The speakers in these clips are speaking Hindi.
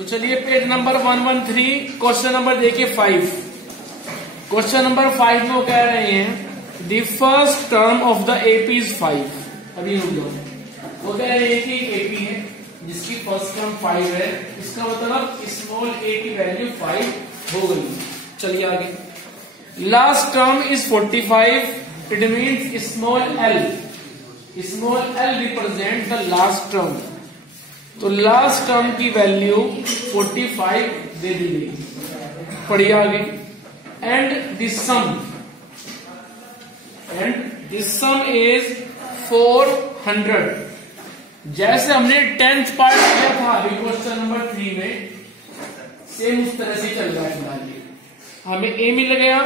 तो चलिए पेज नंबर 113 क्वेश्चन नंबर देखिए 5। क्वेश्चन नंबर 5 में वो कह रहे हैं the first term of the AP is 5। अभी रुक जाओ। वो कह रहे हैं कि एपी है जिसकी फर्स्ट टर्म 5 है, इसका मतलब स्मॉल ए की वैल्यू 5 हो गई। चलिए आगे। Last term is 45, it means small L represent the last term. तो लास्ट टर्म की वैल्यू 45 दे दी गई। पढ़िए आगे। And this some is 400। जैसे हमने 10th पार्ट किया था अभी क्वेश्चन नंबर 3 में, सेम उस तरह से चल रहा है फिलहाल। हमें ए मिल गया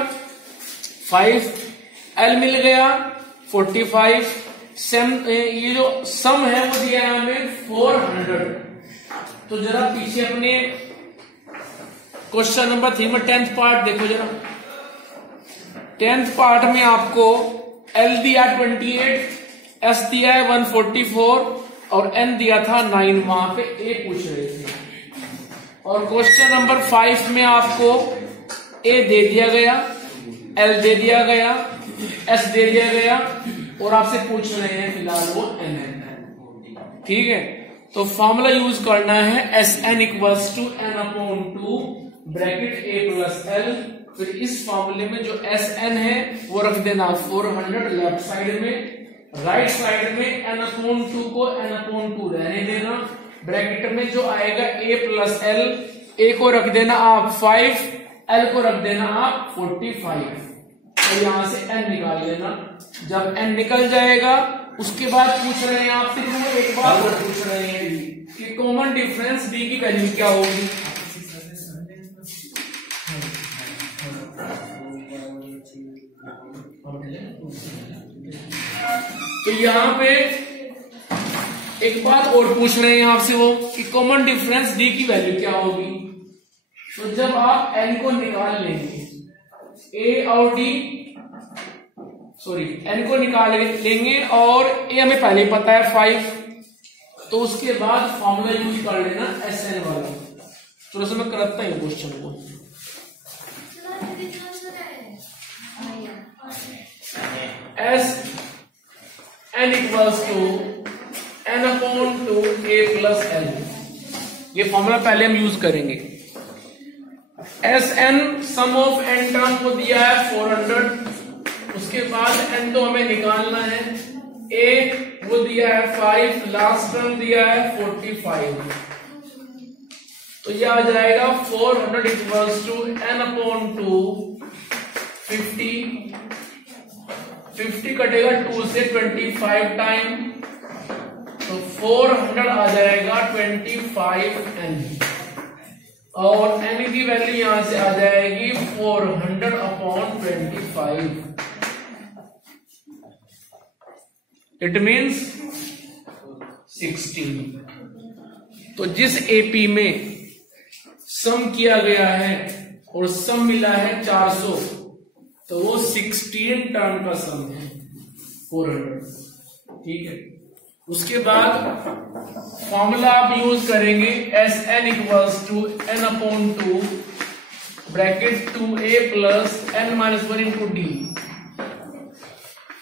5, एल मिल गया 45, ये जो सम है वो दिया है हमें 400। तो जरा पीछे अपने क्वेश्चन नंबर 3 में 10th पार्ट देखो जरा। 10th पार्ट में आपको एल दिया 28, एस दिया है 144 और एन दिया था 9। वहां पे ए पूछ रहे थे। और क्वेश्चन नंबर 5 में आपको ए दे दिया गया, एल दे दिया गया, एस दे दिया गया और आपसे पूछ रहे हैं फिलहाल वो एन है। ठीक है, तो फॉर्मूला यूज करना है s n equals to n upon 2 bracket a plus l. फिर इस फॉर्मूले में जो एस एन है वो रख देना 400 लेफ्ट साइड में, राइट साइड में एन अपॉन 2 को एन अपॉन 2 रहने देना। ब्रैकेट में जो आएगा ए प्लस एल, ए को रख देना आप 5, एल को रख देना आप 45 और यहां से एन निकाल लेना। जब एन निकल जाएगा उसके बाद पूछ रहे हैं आपसे, एक बार और पूछ रहे हैं कि कॉमन डिफरेंस डी की वैल्यू क्या होगी। तो यहां पे एक बात और पूछ रहे हैं आपसे वो कि कॉमन डिफरेंस डी की वैल्यू क्या होगी। तो जब आप एन को निकाल लेंगे, ए और डी एन को निकाल लेंगे और ए हमें पहले ही पता है 5, तो उसके बाद फॉर्मूला यूज कर लेना एस एन वाला। थोड़ा सा मैं करता हूं क्वेश्चन को। S n equals to n upon 2 a plus l, ये फॉर्मूला पहले हम यूज करेंगे। S n sum of n term को दिया है 400, उसके बाद एन तो हमें निकालना है, ए वो दिया है 5, लास्ट टर्म दिया है 45। तो यह आ जाएगा 400 इक्वल्स टू एन अपॉन 2 50 कटेगा 2 से 25 टाइम, तो 400 आ जाएगा 25 एन और एन की वैल्यू यहां से आ जाएगी 400 अपॉन 25। It means 16। तो जिस एपी में सम किया गया है और सम मिला है 400, तो वो 16 टर्म का सम है 400। ठीक है, उसके बाद फॉर्मूला आप यूज करेंगे s n equals to n upon 2 bracket 2a plus n minus 1 into d.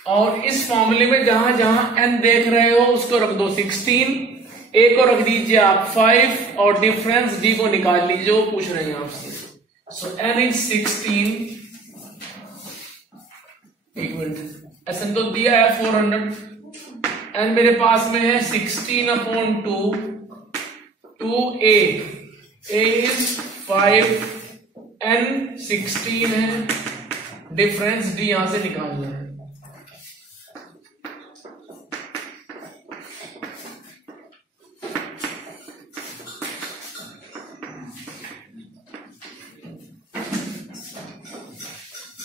और इस फॉर्मूले में जहां जहां n देख रहे हो उसको रख दो 16, a को रख दीजिए आप 5 और डिफरेंस d को निकाल लीजिए, वो पूछ रहे हैं आपसे। सो n इज 16। एक मिनट, एस एन तो दिया है 400, n मेरे पास में है 16 upon 2a, a is 5, n 16 है, डिफरेंस d यहां से निकालना है।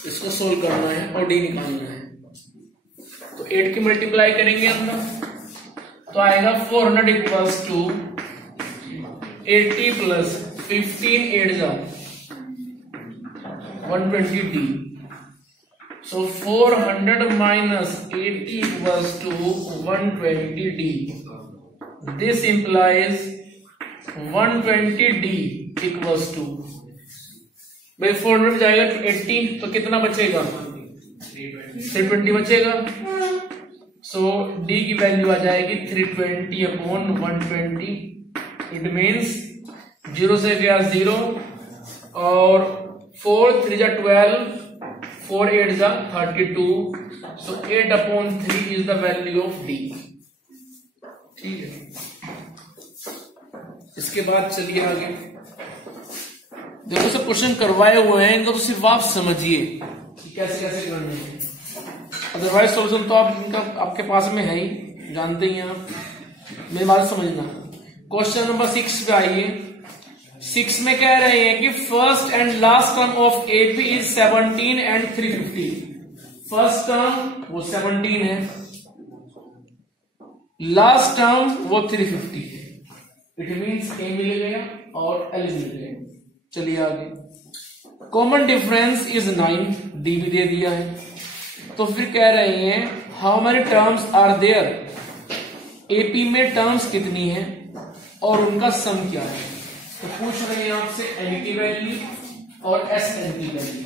इसको सोल्व करना है और डी निकालना है। तो 8 की मल्टीप्लाई करेंगे हम लोग, तो आएगा 400 इक्वल्स टू 80 प्लस 15 8 जा 120 d. So 400 minus 80 equals to 120 d. This implies 120 d equals to, भाई 400 जाएगा 80, तो कितना बचेगा 320 बचेगा। सो डी की वैल्यू आ जाएगी 320 अपॉन 120। इट मीन्स 0 से गया 0 और 4 3 जा 12, 4 8 जा 32। सो 8 upon 3 is the value of D. ठीक है, इसके बाद चलिए आगे। देखो सब क्वेश्चन करवाए हुए हैं, इनको तो सिर्फ आप समझिए कि कैसे कैसे करने हैं, अदरवाइज सॉल्यूशन तो आप इनका आपके पास में है ही, जानते ही हैं आप। मेरी बात समझना। क्वेश्चन नंबर 6 पे आइए। 6 में कह रहे हैं कि first and last term of AP is 17 and 350। First term वो 17 है, लास्ट टर्म वो 350 है। इट मीन्स ए मिल गया और एल मिल गया। चलिए आगे। कॉमन डिफरेंस इज 9, डी भी दे दिया है। तो फिर कह रहे हैं how many terms are there, AP में टर्म्स कितनी है और उनका सम क्या है। तो पूछ रहे हैं आपसे एन की वैल्यू और एस एन की वैल्यू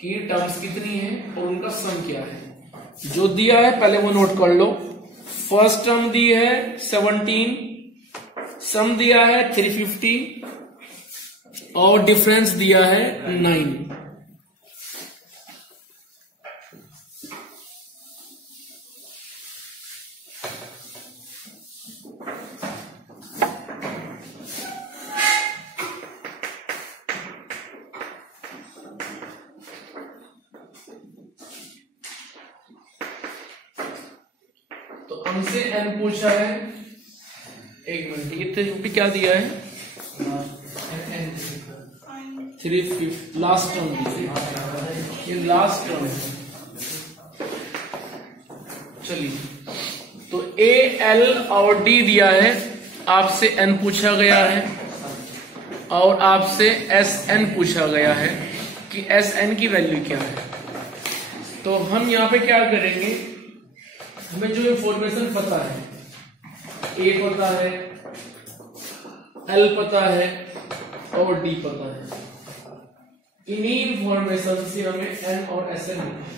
की टर्म्स कितनी है और उनका सम क्या है। जो दिया है पहले वो नोट कर लो। फर्स्ट टर्म दी है 17, सम दिया है 350 और डिफरेंस दिया है 9। तो हमसे एन पूछा है, एक मिनट, ये 350 क्या दिया है, 350 लास्ट टर्म, ये लास्ट टर्म है। चलिए, तो ए एल और डी दिया है, आपसे एन पूछा गया है और आपसे एस एन पूछा गया है कि एस एन की वैल्यू क्या है। तो हम यहां पे क्या करेंगे, हमें जो इंफॉर्मेशन पता है, ए पता है, एल पता है और डी पता है, इन्हीं इंफॉर्मेशन से हमें एन और एस एन मिलता है।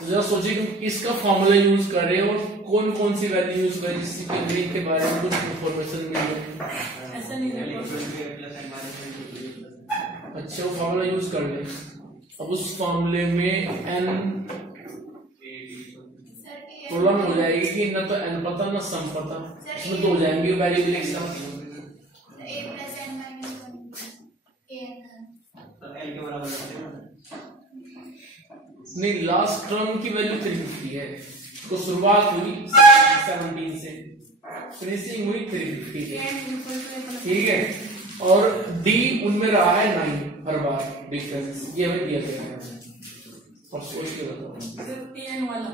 तो जरा सोचिए कि इसका फॉर्मूला यूज कर रहे हैं और कौन कौन सी वैल्यू यूज करें जिससे के बारे में कुछ इंफॉर्मेशन मिल जाए। अच्छा, वो फॉर्मूला यूज कर ले। अब उस फॉर्मूले में एन प्रॉब्लम हो जाएगी कि ना तो एन पता ना सम पता, इसमें तो हो जाएंगे वेरिएबल एक साथ। नहीं, लास्ट टर्म की वैल्यू 350 है, तो शुरुआत हुई 17 से, फिनिशिंग हुई 350 से। ठीक है, और डी उनमें रहा है 9 हर बार डिफरेंस, ये हमें दिया गया है। और सोच के बताओ एन वाला,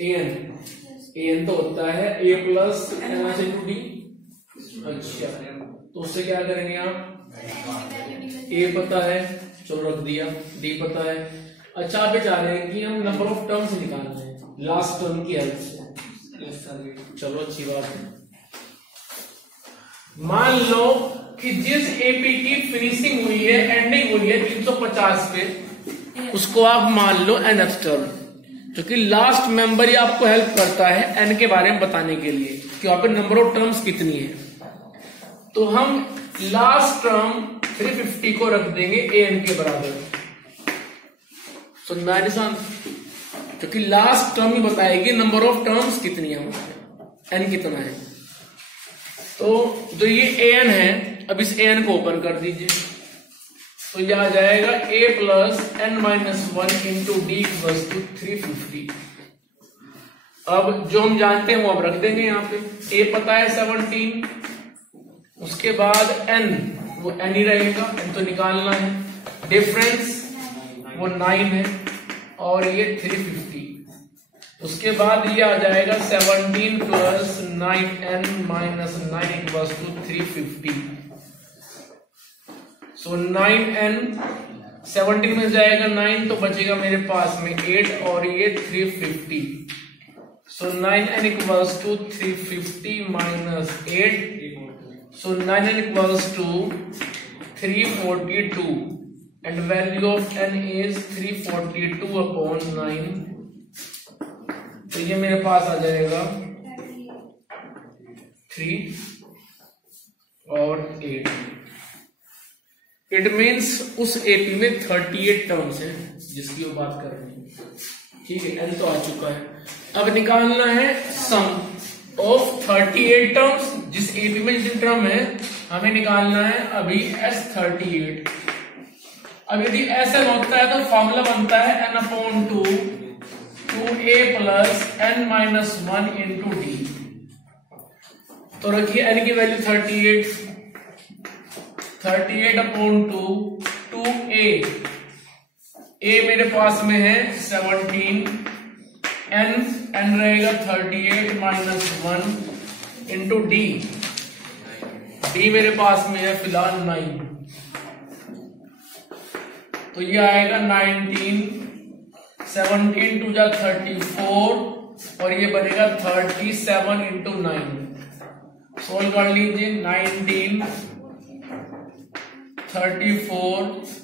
एन तो होता है ए प्लस एन इंटू डी। अच्छा, तो उससे क्या करेंगे आप, ए पता है, चलो रख दिया, डी पता है। अच्छा, आप ये चाह रहे हैं कि हम नंबर ऑफ टर्म्स निकालना है लास्ट टर्म की हेल्प से। चलो अच्छी बात है। मान लो कि जिस एपी की फिनिशिंग हुई है, एंडिंग हुई है 350 पे, उसको आप मान लो nth टर्म, क्योंकि लास्ट मेंबर ही आपको हेल्प करता है एन के बारे में बताने के लिए कि वहां पे नंबर ऑफ टर्म्स कितनी है। तो हम लास्ट टर्म 350 को रख देंगे ए एन के बराबर। समझ में आया निशान, क्योंकि लास्ट टर्म ही बताएगी नंबर ऑफ टर्म्स कितनी है, एन कितना है। तो जो ये ए एन है, अब इस ए एन को ओपन कर दीजिए, तो यह आ जाएगा a plus n minus 1 into d equals to 350। अब जो हम जानते हैं वो अब रख देंगे यहाँ पे। a पता है 17, उसके बाद n, वो n ही रहेगा, n तो निकालना है। डिफरेंस वो 9 है और ये 350। उसके बाद ये आ जाएगा 17 plus 9n minus 9 equals to 350। So 9n 17 में जाएगा 9, तो बचेगा मेरे पास में 8 और ये 350। So 9n equals to 350 minus 8. So 9n equals to 342 and value of n is 342 upon 9. तो ये मेरे पास आ जाएगा 3 और 8. इट मीन्स उस एपी में 38 टर्म्स हैं जिसकी वो बात कर रहे हैं. ठीक है, n तो आ चुका है. अब निकालना है सम ऑफ 38 टर्म्स. जिस एपी में जितने टर्म है हमें निकालना है अभी S38. अब यदि ऐसा होता है तो फॉर्मूला बनता है n upon 2 2a plus n minus 1 into d. तो रखिए n की वैल्यू 38 अपॉन 2 2a. a मेरे पास में है 17. n रहेगा 38 माइनस 1 इंटू डी. डी मेरे पास में है फिलहाल 9. तो ये आएगा 19. 17 टू जा 34 और ये बनेगा 37 इंटू 9. सोल्व कर लीजिए. 19 34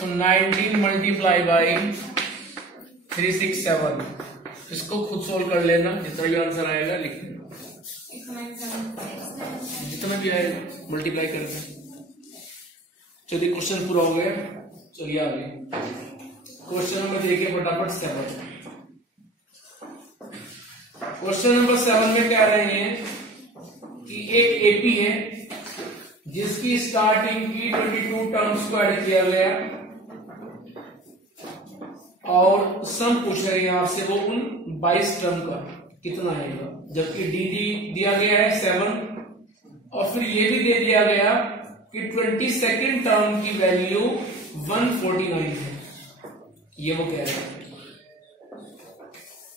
So 19 मल्टीप्लाई बाई 367. इसको खुद सोल्व कर लेना. जितना भी आंसर आएगा लिख लेना. जितना भी आएगा मल्टीप्लाई करना. चलिए क्वेश्चन पूरा हो गया. चलिए आगे क्वेश्चन नंबर देखिए फटाफट 7. क्वेश्चन नंबर 7 में कह रहे हैं कि एक एपी है जिसकी स्टार्टिंग की 22 टर्म्स को ऐड किया गया और सम पूछ रहे हैं आपसे वो उन 22 टर्म का कितना आएगा. जबकि डी दिया गया है 7 और फिर ये भी दे दिया गया कि 22nd टर्म की वैल्यू 149 है. ये वो कह रहे हैं.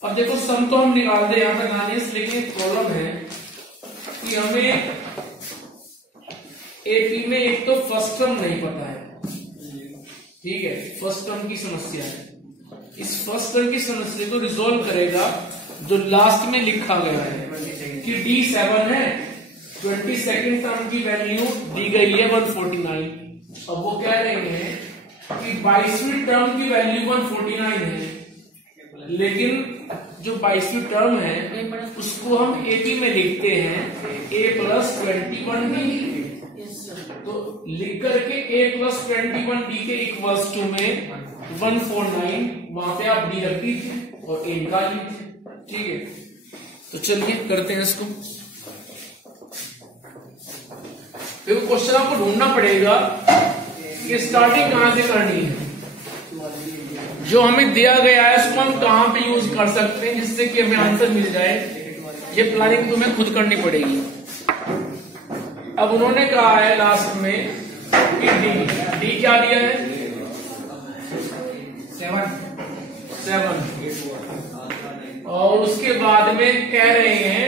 अब देखो सम तो हम निकाल दे यहां तक आने से, लेकिन प्रॉब्लम है कि हमें एपी में एक तो फर्स्ट टर्म नहीं पता है. ठीक है, फर्स्ट टर्म की समस्या है. इस फर्स्ट टर्म की समस्या को रिजोल्व करेगा जो लास्ट में लिखा गया है कि D7 है. 22nd टर्म की वैल्यू दी गई है 149. अब वो कह रहे हैं कि 22वीं टर्म की वैल्यू 149 है, लेकिन जो 22वीं टर्म है उसको हम एपी में लिखते हैं a प्लस 21d. तो लिख करके a प्लस 21d के इक्वल्स टू में 149 वहां पे आप डी रख दीजिए और a निकाल लीजिए. ठीक है, तो चलिए करते हैं इसको. देखो क्वेश्चन आपको ढूंढना पड़ेगा कि स्टार्टिंग कहां से करनी है. जो हमें दिया गया है उसको हम कहां पे यूज कर सकते हैं जिससे कि हमें आंसर मिल जाए. ये प्लानिंग तुम्हें खुद करनी पड़ेगी. अब उन्होंने कहा है लास्ट में कि डी क्या दिया है 7 और उसके बाद में कह रहे हैं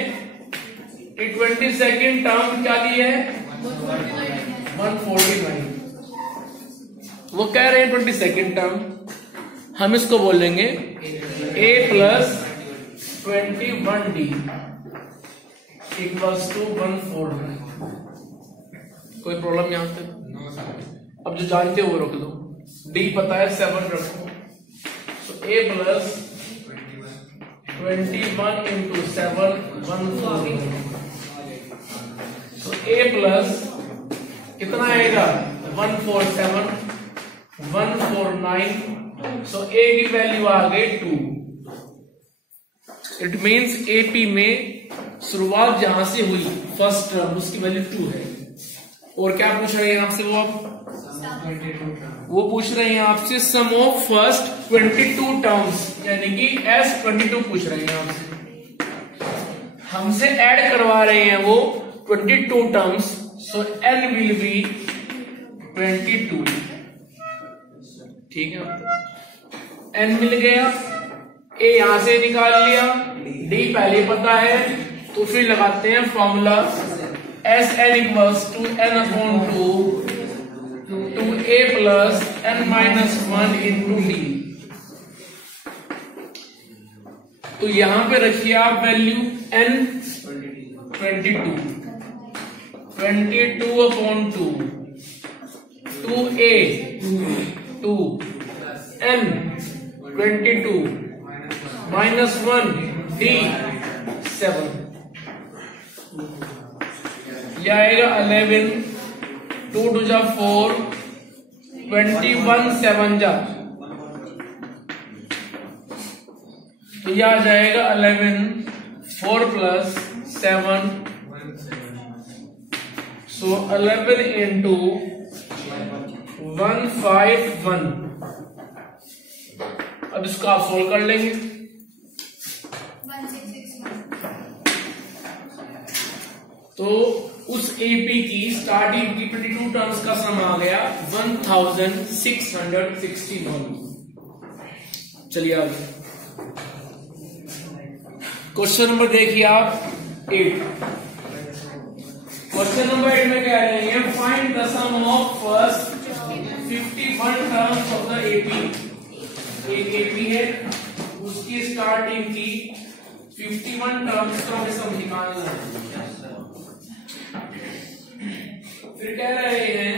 कि 22nd टर्म क्या दी है 149. वो कह रहे हैं 22nd टर्म. हम इसको बोलेंगे a plus 21d equals to 149. कोई प्रॉब्लम यहां तक? अब जो जानते हो वो रख दो. d पता है 7 रखो. सो a plus 21 into 7 149. So a plus कितना आएगा 147 149. सो a की वैल्यू आ गई 2. इट मीन्स एपी में शुरुआत जहां से हुई फर्स्ट टर्म उसकी वैल्यू 2 है. और क्या पूछ रहे हैं आपसे वो पूछ रहे हैं आपसे सम ऑफ फर्स्ट 22 टर्म्स यानी कि S22 पूछ रहे हैं आपसे. हमसे ऐड करवा रहे हैं वो 22 terms. So n will be 22. ठीक है, n मिल गया. a यहां से निकाल लिया. d पहले पता है तो फिर लगाते हैं formula. Sn equals to n upon 2 2a a plus n minus 1 into d. तो यहां पे रखिए आप value n 22 upon 2 2a 2 n 22 माइनस 1 d 7, यह आएगा 11 2 2 जा 4 21 7 जा, तो यह आ जाएगा 11 4 प्लस 7, सो 11 इंटू 151। अब इसको आप सोल्व कर लेंगे। तो उस एपी की स्टार्टिंग की 22 टर्म्स का सम आ गया 1661। चलिए आगे क्वेश्चन नंबर देखिए आप 8। क्वेश्चन नंबर 8 में कह रहे हैं find the sum of first 51 terms of the AP. एक एपी है, उसकी स्टार्टिंग की 51 टर्म्स का हमें सम निकालना है। फिर कह रहे हैं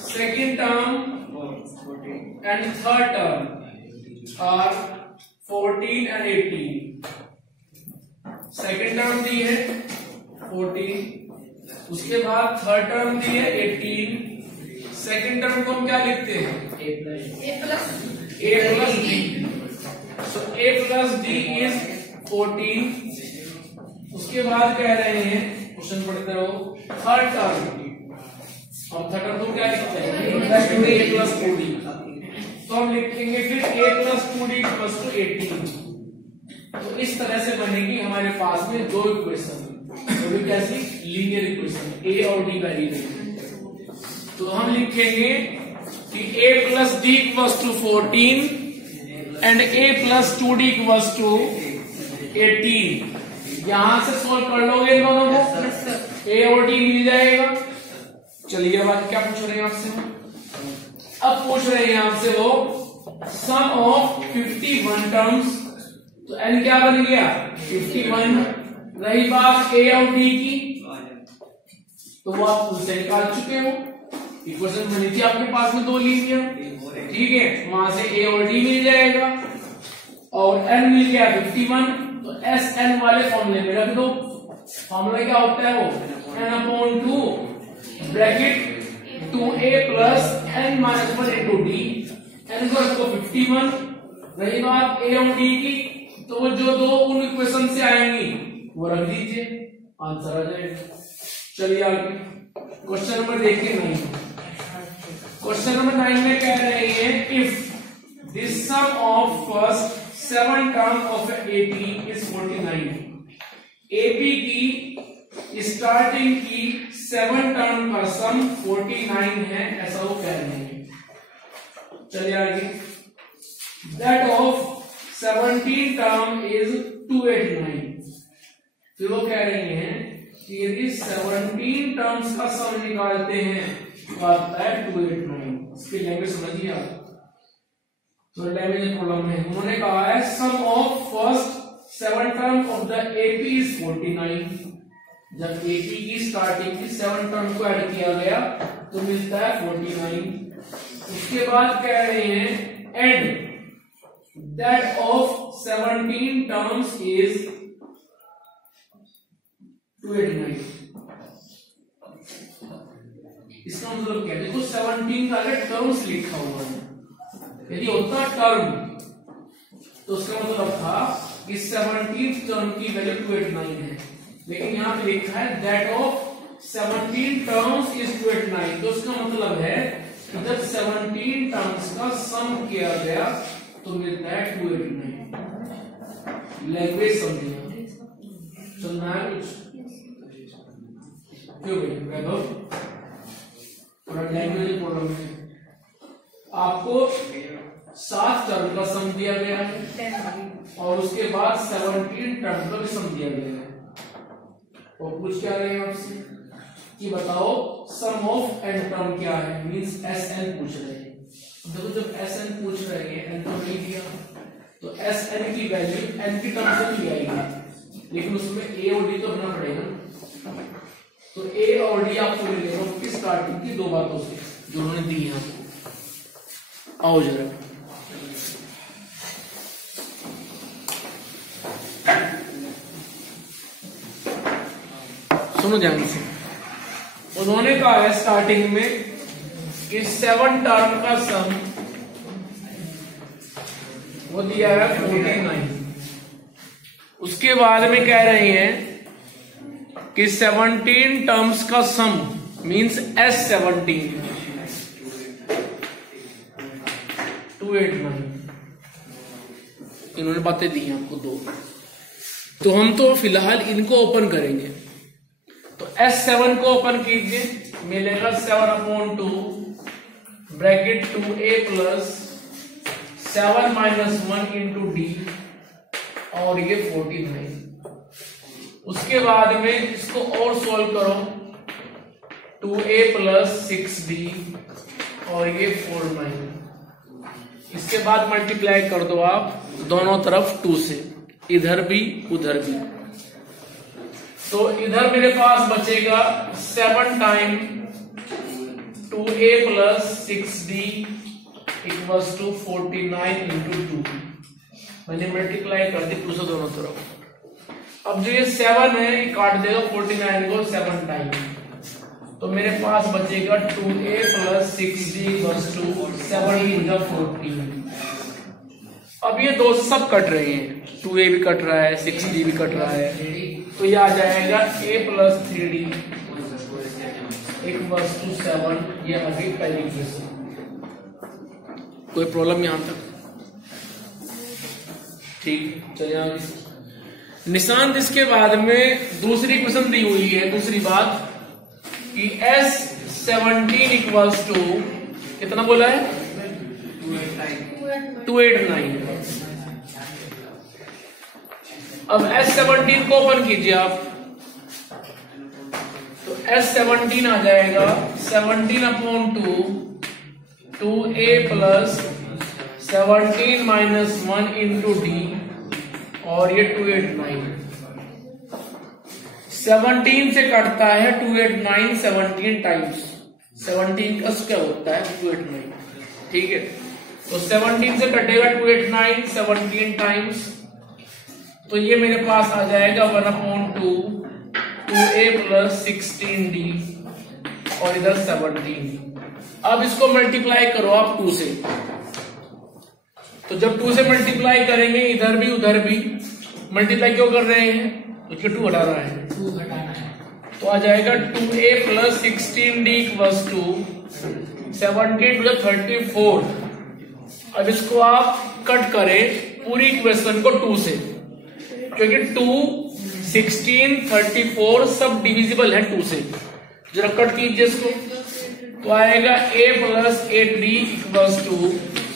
second term and third term are 14 and 18। Second term दी है 14, उसके बाद थर्ड टर्म दी है 18। सेकेंड टर्म को हम क्या लिखते हैं a plus d। So a plus d is 14। उसके बाद कह रहे हैं क्वेश्चन पढ़ते रहो थर्ड टर्म, और थर्ड टर्म को क्या लिखते हैं a प्लस 2d। तो हम लिखेंगे फिर a plus 2d equals to 18। तो इस तरह से बनेगी हमारे पास में दो इक्वेशन, वो भी कैसी लीनियर इक्वेशन, a और d वेरिएबल। तो हम लिखेंगे कि a plus d equals to 14 and a plus 2d equals to 18। यहां से सोल्व कर लोगे इन दोनों को, a और d मिल जाएगा। चलिए अब क्या पूछ रहे हैं आपसे, अब पूछ रहे हैं आपसे वो सम ऑफ 51 टर्म्स। तो n क्या बन गया 51। रही बात a और d की, तो वो आप उससे निकाल चुके हो। इक्वेशन बनी थी आपके पास में दो लीनियर, ठीक है, वहां से a और d मिल जाएगा और n मिल गया 51। तो एस एन वाले फॉर्मूले में रख दो। फॉर्मूला क्या होता है वो n upon 2 bracket 2a plus n minus 1 into D. n को रखो 51। रही बात a और d की, तो वो जो दो उन इक्वेशन से आएंगी वो रख दीजिए, आंसर आ जाएगा। चलिए आगे क्वेश्चन नंबर देखिए 9। क्वेश्चन नंबर 9 में कह रहे हैं if this sum of first 7 term of AP is 49। AP की स्टार्टिंग की 7 टर्म का सम 49 है, ऐसा वो कह रहे हैं। चलिए आगे दैट ऑफ 17 टर्म इज 289। फिर वो कह रहे हैं कि यदि 17 टर्म्स का सम निकालते हैं तो आता है 289। इसकी लैंग्वेज समझिए आप, तो लैंग्वेज प्रॉब्लम है। उन्होंने कहा है sum of first 7 term of the AP is 49। जब एपी की स्टार्टिंग की 7 टर्म को ऐड किया गया तो मिलता है 49। उसके बाद कह रहे हैं and that of 17 terms is 289। इसका मतलब क्या, देखो 17 का अगर टर्म्स लिखा हुआ है, यदि होता टर्म तो उसका मतलब था कि 17 टर्म की वैल्यू 289 है, लेकिन यहां पे लिखा है दैट ऑफ 17 टर्म्स इज 289। तो उसका मतलब है कि जब 17 टर्म्स का सम किया गया तो मिलता है 289। लैंग्वेज समझिए, सुनना है कुछ क्यों भाई थोड़ा लैंग्वेज प्रॉब्लम है। आपको 7 टर्म का सम दिया गया है और उसके बाद 17 टर्म का भी सम दिया गया है, और पूछ क्या रहे हैं आपसे कि बताओ सम ऑफ एन टर्म क्या है, मींस एस एन पूछ रहे हैं। देखो जब एस एन पूछ रहे हैं, एन तो नहीं दिया, तो एस एन की वैल्यू एन की टर्म से नहीं आएगी, लेकिन उसमें ए और डी तो होना पड़ेगा। तो ए और डी आपको मिलेगा किस स्टार्टिंग की दो बातों से जो उन्होंने दी है आपको। आओ जरा सुनो ध्यान से। उन्होंने कहा है स्टार्टिंग में कि 7 टर्म का सम वो दिया है 49। उसके बाद में कह रहे हैं कि 17 टर्म्स का सम मींस S17 289। इन्होंने बातें दी हैं आपको दो, तो हम तो फिलहाल इनको ओपन करेंगे। तो S7 को ओपन कीजिए, मिलेगा 7/2 bracket 2a plus 7 - 1 into d और ये 49। उसके बाद में इसको और सोल्व करो, 2a प्लस 6d और ये 49। इसके बाद मल्टीप्लाई कर दो आप दोनों तरफ 2 से, इधर भी उधर भी। तो इधर मेरे पास बचेगा 7 time 2a plus 6d equals to 49 into 2। मैंने मल्टीप्लाई कर दी 2 से दोनों तरफ। अब जो ये 7 है ये काट देगा 49 को 7 टाइम, तो मेरे पास बचेगा 2a plus 6d equals to 7 × 14। अब ये दो सब कट रहे हैं, 2a भी कट रहा है 6d भी कट रहा है, तो ये आ जाएगा a plus 3d equals to 7। ये अभी पहली इक्वेशन। कोई प्रॉब्लम यहां तक? ठीक, चलिए आगे। निशान जिसके बाद में दूसरी इक्वेशन दी हुई है, दूसरी बात कि S17 इक्वल्स टू कितना बोला है 289। अब S17 को ओपन कीजिए आप, तो S17 आ जाएगा 17/2 2a प्लस 17 - 1 इंटू डी और ये 289। 17 से कटता है 289 17 टाइम्स, 17 का क्या होता है 289, ठीक है। तो 17 से कटेगा 289 17 टाइम्स, तो ये मेरे पास आ जाएगा 1/2 2a प्लस 16d और इधर 17। अब इसको मल्टीप्लाई करो आप 2 से, तो जब 2 से मल्टीप्लाई करेंगे इधर भी उधर भी, मल्टीप्लाई क्यों कर रहे हैं क्योंकि 2 हटा रहा है, 2 हटाना है, तो आ जाएगा 2a plus 16d equals to 17 × 34। अब इसको आप कट करें पूरी इक्वेशन को 2 से, क्योंकि 2 16 34 सब डिविजिबल है 2 से। जरा कट कीजिए इसको, तो आएगा a plus 8d equals to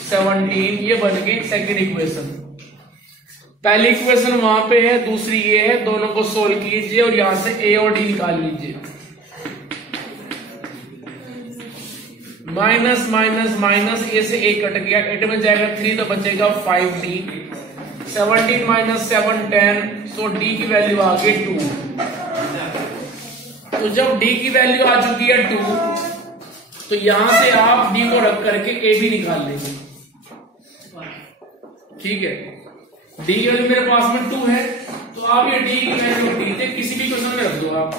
17। ये बन गई सेकेंड इक्वेशन। पहली इक्वेशन वहां पे है, दूसरी ये है, दोनों को सोल्व कीजिए और यहां से a और d निकाल लीजिए। माइनस माइनस माइनस a से a कट गया, 8 में जाएगा 3 तो बचेगा 5d। 17 - 7 10, तो d की वैल्यू आ गई 2। तो जब d की वैल्यू आ चुकी है 2, तो यहां से आप d को रख करके a भी निकाल लेंगे, ठीक है। d की वैल्यू मेरे पास में 2 है, तो आप ये d की वैल्यू d से किसी भी क्वेश्चन में रख दो, आप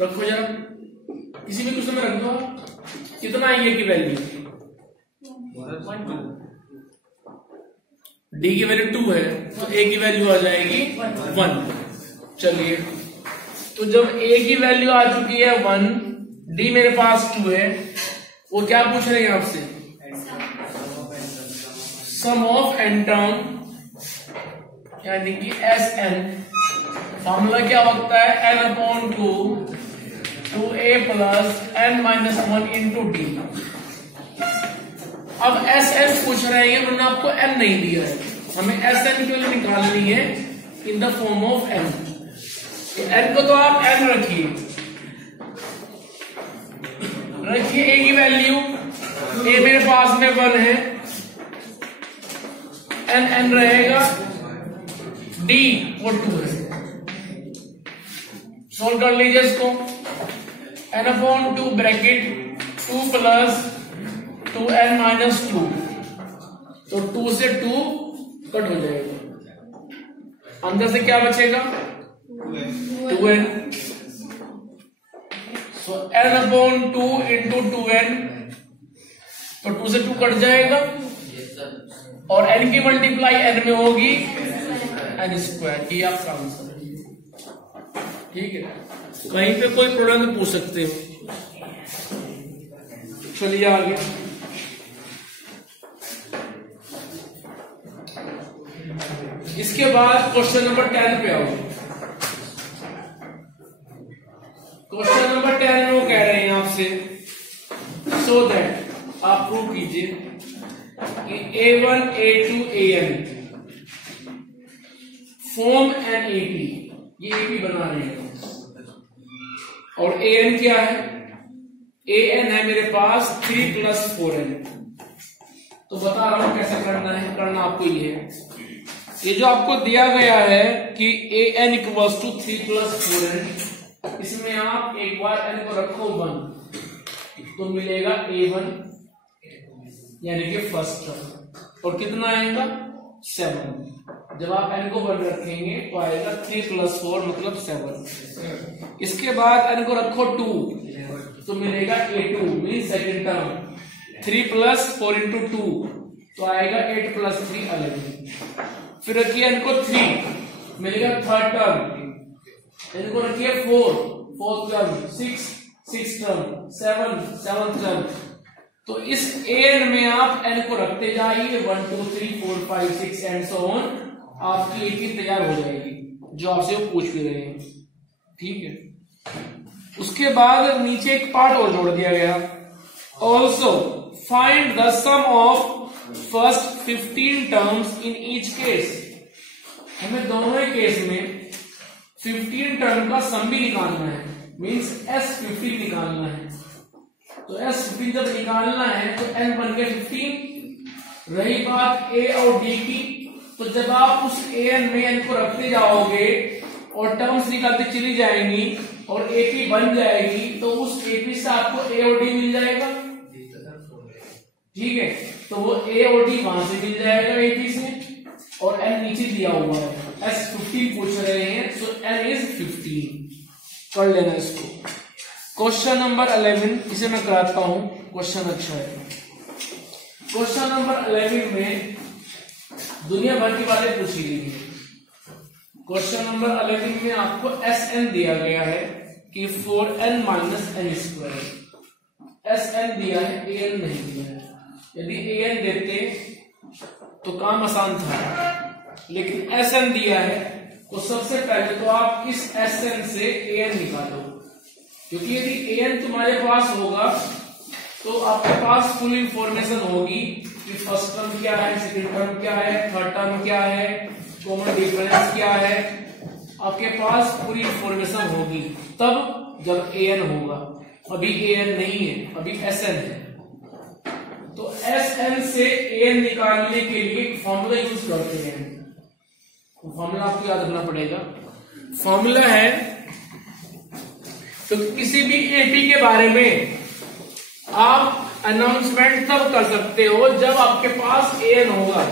रखो जरा, किसी भी क्वेश्चन में रख दो। कितना है ये की वैल्यू, d की वैल्यू 2 है, तो a की वैल्यू आ जाएगी 1। चलिए, तो जब a की वैल्यू आ चुकी है 1, d मेरे पास 2 है, वो क्या पूछ रहे हैं आपसे, सम ऑफ एन टर्म, यानी कि Sn। फॉर्मूला क्या होता है n/2 2a plus n - 1 into D. अब Sn पूछ रहे हैं, उन्होंने आपको n नहीं दिया है, हमें Sn की वैल्यू निकालनी है in the form of n। तो n को तो आप n रखिए, रखिए ए की वैल्यू, ए मेरे पास में 1 है, एन रहेगा, डी वो 2 है। सोल्व कर लीजिए इसको, n/2 bracket 2 plus 2n minus 2, तो 2 से 2 कट हो जाएगा, अंदर से क्या बचेगा 2n, सो n/2 इंटू 2n, तो 2 से 2 कट जाएगा और n की मल्टीप्लाई n में होगी n²। ये आपका आंसर है, ठीक है। कहीं पे कोई प्रॉब्लम तो पूछ सकते हो। चलिए आगे, इसके बाद क्वेश्चन नंबर 10 पे आओ। क्वेश्चन नंबर 10 में वो कह रहे हैं आपसे, सो दैट आप प्रूव कीजिए A1 A2 AN form an AP, ये AP बना रहे हैं और AN क्या है, AN है मेरे पास 3 + 4n। तो बता रहा हूं कैसे करना है, करना आपको ये है, ये जो आपको दिया गया है कि AN = 3 + 4n, इसमें आप एक बार n को रखो 1, तो मिलेगा A1 यानी कि फर्स्ट टर्म, और कितना आएगा 7। जब आप n को 1 रखेंगे तो आएगा 3 + 4 मतलब 7। इसके बाद n को रखो 2, तो मिलेगा A2 मीन सेकेंड टर्म, 3 + 4 × 2 तो आएगा 8 + 3 11। फिर रखिए n को 3, मिलेगा थर्ड टर्म, n को रखिए 4, फोर्थ टर्म, 6 टर्म, 7 टर्म। तो इस AN में आप n को रखते जाइए 1 2 3 4 5 6 एंड सो ऑन, आपकी AP तैयार हो जाएगी जो आपसे वो पूछ भी रहे हैं, ठीक है। उसके बाद नीचे एक पार्ट और जोड़ दिया गया, also find the sum of first 15 terms in each case. हमें दोनों ही केस में 15 टर्म का सम भी निकालना है, मीन्स S15 निकालना है। तो S15 जब निकालना है तो n बन गया 15। रही बात A और D की, तो जब आप उस AN में n को रखते जाओगे और टर्म्स निकालते चली जाएंगी और AP बन जाएगी, तो उस AP से आपको A और D मिल जाएगा, ठीक है। तो वो A और D वहां से मिल जाएगा AP से, और n नीचे दिया हुआ है, S15 पूछ रहे हैं, सो n इज 15। कर लेना इसको। क्वेश्चन नंबर 11, इसे मैं कराता हूं, क्वेश्चन अच्छा है। क्वेश्चन नंबर 11 में दुनिया भर की बातें पूछी गई है। क्वेश्चन नंबर 11 में आपको Sn दिया गया है कि 4n - n²। Sn दिया है, An नहीं दिया है। यदि An देते तो काम आसान था, लेकिन Sn दिया है, तो सबसे पहले तो आप इस Sn से An निकालो, क्योंकि यदि An तुम्हारे पास होगा तो आपके पास फुल इंफॉर्मेशन होगी कि फर्स्ट टर्म क्या है, सेकंड टर्म क्या है, थर्ड टर्म क्या है, कॉमन डिफरेंस क्या है, आपके पास पूरी इंफॉर्मेशन होगी तब जब An होगा। अभी An नहीं है, अभी Sn है। तो Sn से An निकालने के लिए फॉर्मूला यूज करते हैं। तो फॉर्मूला आपको याद रखना पड़ेगा। फॉर्मूला है, तो किसी भी AP के बारे में आप अनाउंसमेंट तब कर सकते हो जब आपके पास An होगा।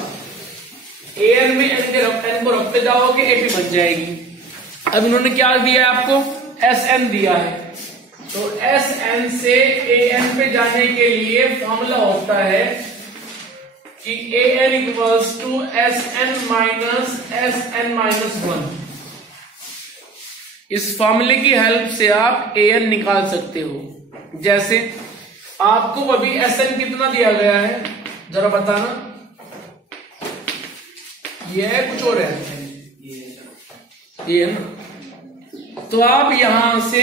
An में n को रखते जाओगे, AP बन जाएगी। अब इन्होंने क्या दिया है आपको, Sn दिया है, तो Sn से An पे जाने के लिए फॉर्मूला होता है कि An = Sn - Sn-1। इस फॉर्मूले की हेल्प से आप An निकाल सकते हो। जैसे आपको अभी Sn कितना दिया गया है, जरा बताना। ये है, कुछ और है, ये है ना। तो आप यहां से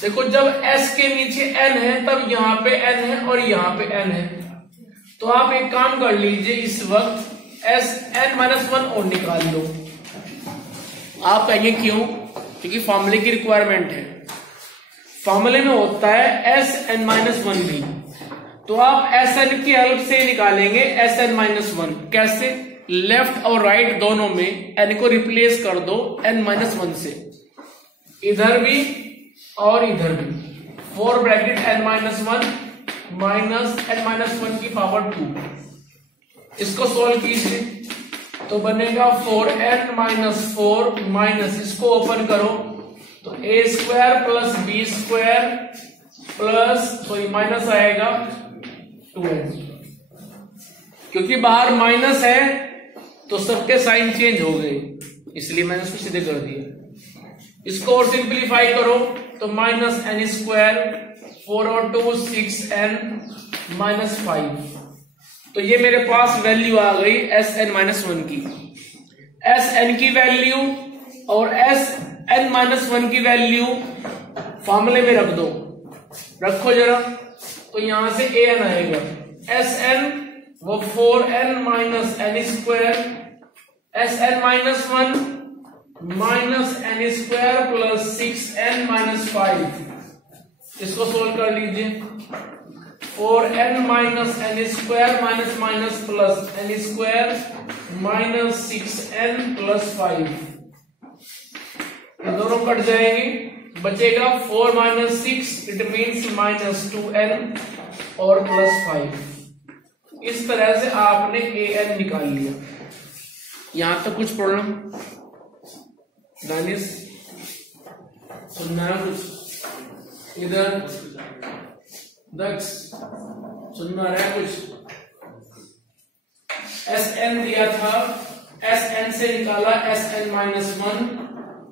देखो, जब S के नीचे n है तब यहां पे n है और यहां पे n है। तो आप एक काम कर लीजिए, इस वक्त Sn-1 और निकाल लो। आप कहेंगे क्यों, क्योंकि फॉर्मूले की रिक्वायरमेंट है। फॉर्मूले में होता है Sn-1b, तो आप Sn की हेल्प से निकालेंगे Sn-1। कैसे? लेफ्ट और राइट दोनों में n को रिप्लेस कर दो n-1 से, इधर भी और इधर भी। 4 ब्रैकेट n-1 माइनस n-1 की पावर 2। इसको सोल्व कीजिए तो बनेगा 4n-4 माइनस, इसको ओपन करो तो a² plus b² plus sorry minus आएगा 2n। क्योंकि बाहर माइनस है तो सबके साइन चेंज हो गए, इसलिए मैंने इसको सीधे कर दिया। इसको और सिंप्लीफाई करो तो -n², 4 और 2 6n -5। तो ये मेरे पास वैल्यू आ गई Sn-1 की। Sn की वैल्यू और Sn-1 की वैल्यू फॉर्मूले में रख दो, रखो जरा। तो यहां से an आएगा, Sn वो 4n minus n², Sn-1 minus n² plus 6n -5। इसको सोल्व कर लीजिए। 4n minus n² minus minus plus n² minus 6n plus 5, ये दोनों कट जाएंगे, बचेगा 4 minus 6, it means minus 2n और प्लस 5। इस तरह से आपने an निकाल लिया। यहां तक कुछ प्रॉब्लम? दानिश सुनना है कुछ? इधर दक्ष सुनना रहा कुछ? Sn दिया था, Sn से निकाला Sn-1,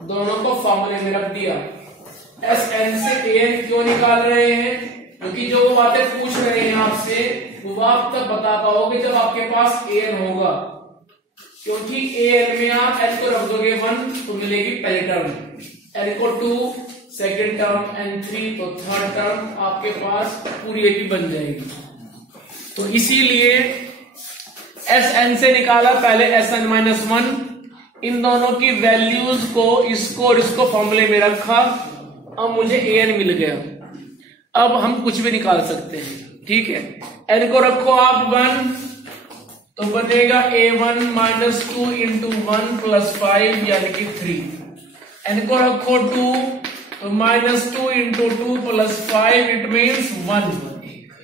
दोनों को फॉर्मूले में रख दिया। Sn से an क्यों निकाल रहे हैं? क्योंकि जो वो बातें पूछ रहे हैं आपसे वो आप तब बता पाओगे जब आपके पास an होगा। क्योंकि an में आप n को रख दोगे 1 तो मिलेगी पहली टर्म, n को 2 सेकेंड टर्म, n3 तो थर्ड टर्म, आपके पास पूरी AP बन जाएगी। तो इसीलिए Sn से निकाला पहले Sn-1, इन दोनों की वैल्यूज को इसको और इसको फॉर्मूले में रखा, अब मुझे an मिल गया। अब हम कुछ भी निकाल सकते हैं, ठीक है। n को रखो आप 1 तो बनेगा a1 माइनस 2 इंटू 1 प्लस 5 यानी कि 3। n को रखो 2 तो -2 into 2 plus 5 it means 1।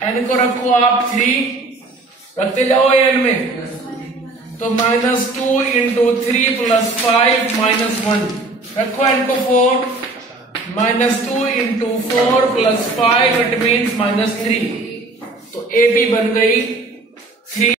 n को रखो आप 3, रखते जाओ n में, तो -2 इंटू 3 प्लस 5 -1। रखो n को 4, -2 इंटू 4 प्लस 5 इट मीन्स -3। तो AB बन गई 3।